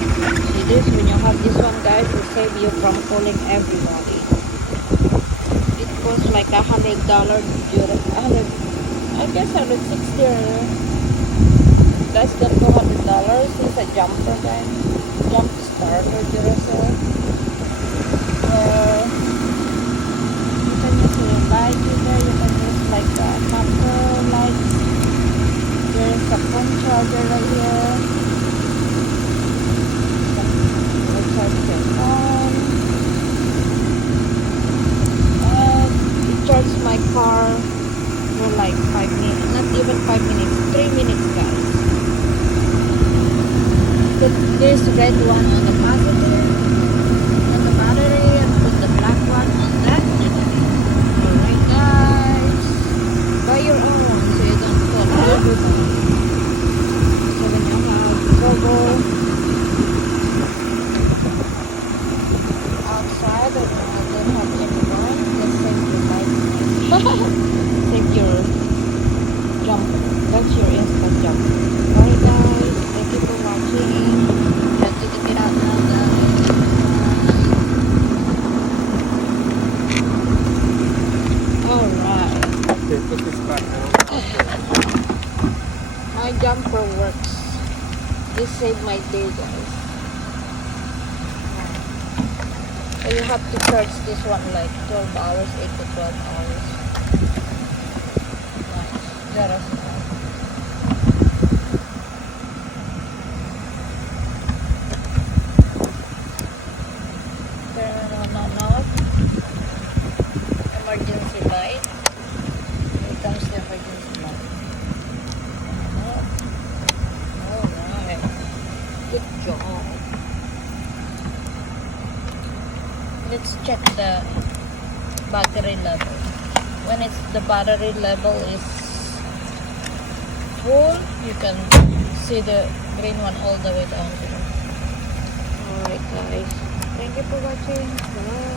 See this? When you have this one, guys, it will save you from calling everybody. It costs like $100. I guess 160 or less than $200. It's a jumper, guys. Jump starter Duracell. You can use a light in there. You can use like a camper light. There's a phone charger right here. I charge your phone. It charges my car for like 5 minutes. Not even 5 minutes. 3 minutes, guys. There's a red one on the positive, on the battery, and put the black one on that. Alright, guys. Buy your own so you don't fall everybody. So when you have trouble outside or you don't have anyone, just save your life. Save your jump. That's your instant jump. Alright, guys. Thank you for watching. Let's take it out now, guys. Alright. Okay, put this back now. My jumper works. This saved my day, guys. So you have to charge this one like 12 hours, 8 to 12 hours. Nice. Zero. Turn on off. Emergency light. Here comes the emergency light. Alright. Good job. Let's check the battery level. When the battery level is full, you can see the green one all the way down here. Alright, guys. Thank you for watching. Bye.